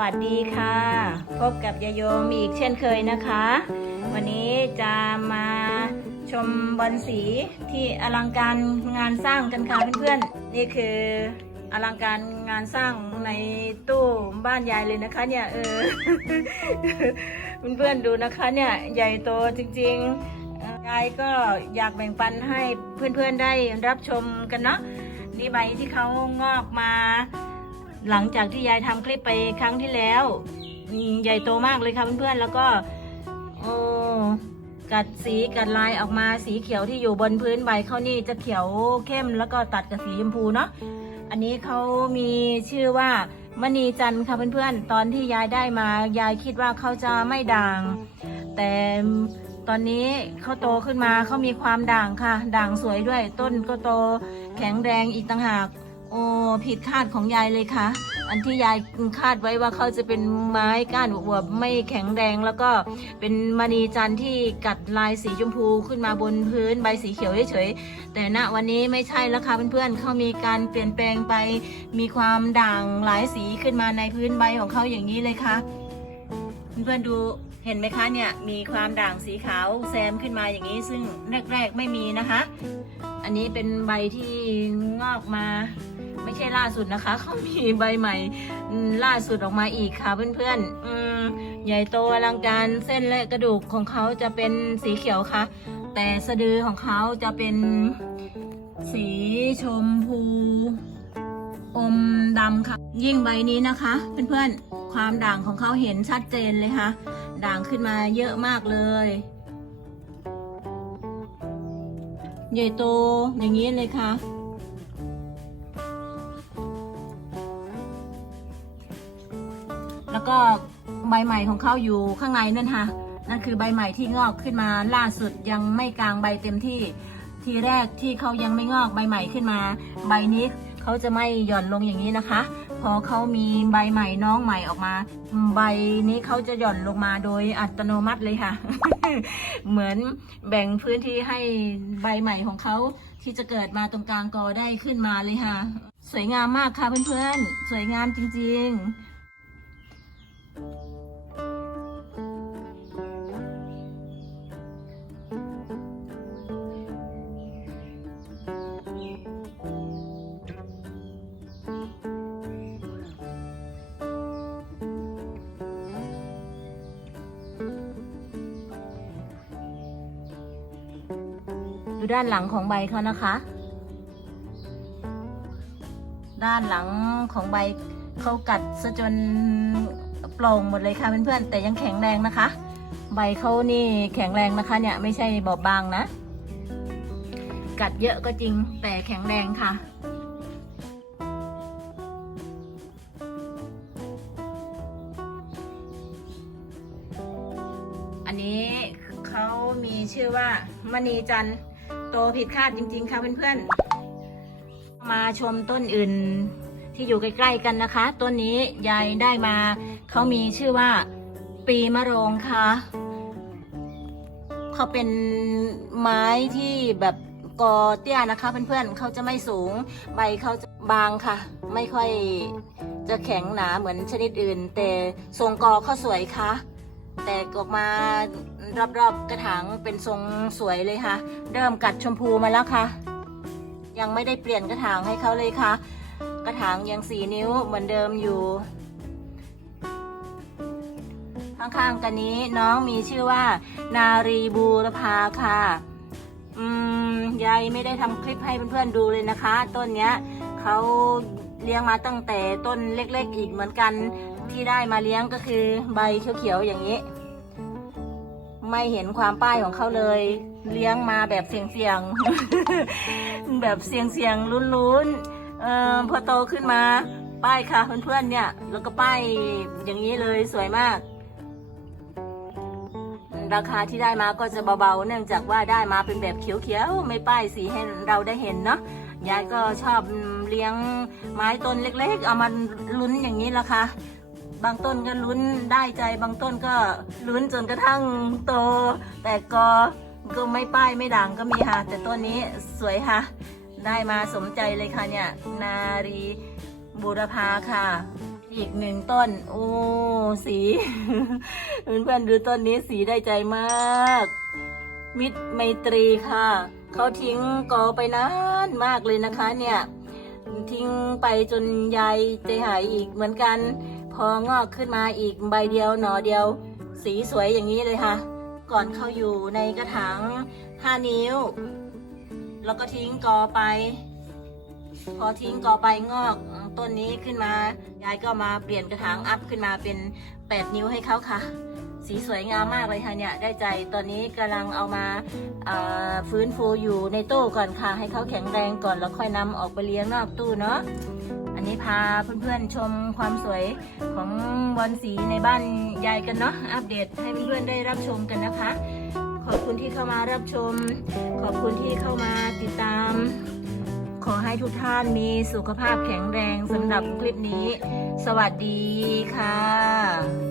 วัสดีค่ะ พบกับยายโยมอีกเช่นเคยนะคะ วันนี้จะมาชมบอลสีที่อลังการงานสร้างกันค่ะเพื่อนๆ นี่คืออลังการงานสร้างในตู้บ้านยายเลยนะคะเนี่ยเออเพื่อนๆดูนะคะเนี่ยใหญ่โตจริงๆยายก็อยากแบ่งปันให้เพื่อนๆได้รับชมกันเนาะนี่ใบที่เขางอกมา หลังจากที่ยายทำคลิปไปครั้งที่แล้วใหญ่โตมากเลยค่ะเพื่อนๆแล้วก็โอ้กัดสีกัดลายออกมาสีเขียวที่อยู่บนพื้นใบเขานี่จะเขียวเข้มแล้วก็ตัดกับสีชมพูเนาะอันนี้เขามีชื่อว่ามณีจันทร์ค่ะเพื่อนๆ ตอนที่ยายได้มายายคิดว่าเขาจะไม่ด่าง แต่ตอนนี้เขาโตขึ้นมาเขามีความด่างค่ะ ด่างสวยด้วยต้นก็โตแข็งแรงอีกต่างหาก อ้ผิดคาดของยายเลยค่ะ อันที่ยายคาดไว้ว่าเขาจะเป็นไม้ก้านอวบไม่แข็งแรงแล้วก็เป็นมณีจันทร์ที่กัดลายสีชมพูขึ้นมาบนพื้นใบสีเขียวเฉยๆแต่ณวันนี้ไม่ใช่แล้วค่ะเพื่อนๆเขามีการเปลี่ยนแปลงไป มีความด่างหลายสีขึ้นมาในพื้นใบของเขาอย่างนี้เลยค่ะเพื่อนๆดูเห็นไหมคะเนี่ยมีความด่างสีขาวแซมขึ้นมาอย่างนี้ซึ่งแรกๆไม่มีนะคะ อันนี้เป็นใบที่งอกมา ไม่ใช่ล่าสุดนะคะ เขามีใบใหม่ล่าสุดออกมาอีกค่ะเพื่อนๆใหญ่โตอลังการเส้นและกระดูกของเขาจะเป็นสีเขียวค่ะ แต่สะดือของเขาจะเป็นสีชมพู อมดำค่ะ ยิ่งใบนี้นะคะ เพื่อนๆ ความด่างของเขาเห็นชัดเจนเลยค่ะ ด่างขึ้นมาเยอะมากเลยใหญ่โตอย่างนี้เลยค่ะ ก็ใบใหม่ของเขาอยู่ข้างในนั่นค่ะ นั่นคือใบใหม่ที่งอกขึ้นมาล่าสุดยังไม่กลางใบเต็มที่ ทีแรกที่เขายังไม่งอกใบใหม่ขึ้นมา ใบนี้เขาจะไม่หย่อนลงอย่างนี้นะคะ พอเขามีใบใหม่น้องใหม่ออกมา ใบนี้เขาจะหย่อนลงมาโดยอัตโนมัติเลยค่ะ เหมือนแบ่งพื้นที่ให้ใบใหม่ของเขาที่จะเกิดมาตรงกลางกอได้ขึ้นมาเลยค่ะ สวยงามมากค่ะเพื่อนๆ สวยงามจริง ๆ ดูด้านหลังของใบเขานะคะ ด้านหลังของใบเขากัดซะจน โปร่งหมดเลยค่ะเพื่อนๆแต่ยังแข็งแรงนะคะ ใบเขานี่แข็งแรงนะคะเนี่ยไม่ใช่บอบบางนะ กัดเยอะก็จริงแต่แข็งแรงค่ะอันนี้เขามีชื่อว่ามณีจันโตผิดคาดจริง ๆ ค่ะเพื่อนๆ มาชมต้นอื่น ที่อยู่ใกล้ๆกันนะคะ ต้นนี้ยายได้มา เขามีชื่อว่า ปีมะโรงค่ะ เขาเป็นไม้ที่แบบกอเตี้ยนะคะ เพื่อนๆเขาจะไม่สูง ใบเขาจะบางค่ะ ไม่ค่อยจะแข็งหนาเหมือนชนิดอื่น แต่ทรงกอเขาสวยค่ะ แตกออกมารอบๆกระถางเป็นทรงสวยเลยค่ะ เริ่มกัดชมพูมาแล้วค่ะ ยังไม่ได้เปลี่ยนกระถางให้เขาเลยค่ะกระ ถางยังสีนิ้วเหมือนเดิมอยู่ ข้างๆกันนี้น้องมีชื่อว่า นารีบูรพาค่ะ อืมยายไม่ได้ทำคลิปให้เพื่อนๆดูเลยนะคะ ต้นเนี้ยเขาเลี้ยงมาตั้งแต่ต้นเล็กๆอีกเหมือนกันที่ได้มาเลี้ยงก็คือใบเขียวๆอย่างนี้ ไม่เห็นความป้ายของเขาเลย เลี้ยงมาแบบเสี่ยงๆ แบบเสี่ยงๆลุ้นๆ ออพอโตขึ้นมา ป้ายค่ะเพื่อนๆเนี่ย แล้วก็ป้ายอย่างนี้เลยสวยมาก ราคาที่ได้มาก็จะเบาๆ เนื่องจากว่าได้มาเป็นแบบเขียวๆ ไม่ป้ายสีให้เราได้เห็นเนาะยายก็ชอบเลี้ยงไม้ต้นเล็ก ๆ เอามาลุ้นอย่างนี้ละค่ะ บางต้นก็ลุ้นได้ใจ บางต้นก็ลุ้นจนกระทั่งโต แต่ก็ก็ไม่ป้ายไม่ด่างก็มีค่ะ แต่ต้นนี้สวยค่ะ ได้มาสมใจเลยค่ะเนี่ย นารีบูรพาค่ะ อีกหนึ่งต้น โอ้ สีเพื่อนๆดูต้นนี้สีได้ใจมาก มิตรไมตรีค่ะ เขาทิ้งกอไปนานมากเลยนะคะเนี่ยทิ้งไปจนใยใจหายอีกเหมือนกัน พองอกขึ้นมาอีกใบเดียวหนอเดียว สีสวยอย่างนี้เลยค่ะ ก่อนเขาอยู่ในกระถาง 5 นิ้ว แล้วก็ทิ้งกอไป พอทิ้งกอไปงอกต้นนี้ขึ้นมายายก็มาเปลี่ยนกระถางอัพขึ้นมาเป็น 8 นิ้วให้เขาค่ะ สีสวยงามมากเลยค่ะเนี่ยได้ใจตอนนี้กำลังเอามาฟื้นฟูอยู่ในตู้ก่อนค่ะ ให้เขาแข็งแรงก่อนแล้วค่อยนำออกไปเลี้ยงนอกตู้เนาะอันนี้พาเพื่อนๆชมความสวยของบอลสีในบ้านยายกันเนาะอัปเดตให้เพื่อนๆได้รับชมกันนะคะ ขอบคุณที่เข้ามารับชม ขอบคุณที่เข้ามาติดตาม ขอให้ทุกท่านมีสุขภาพแข็งแรงสำหรับคลิปนี้ สวัสดีค่ะ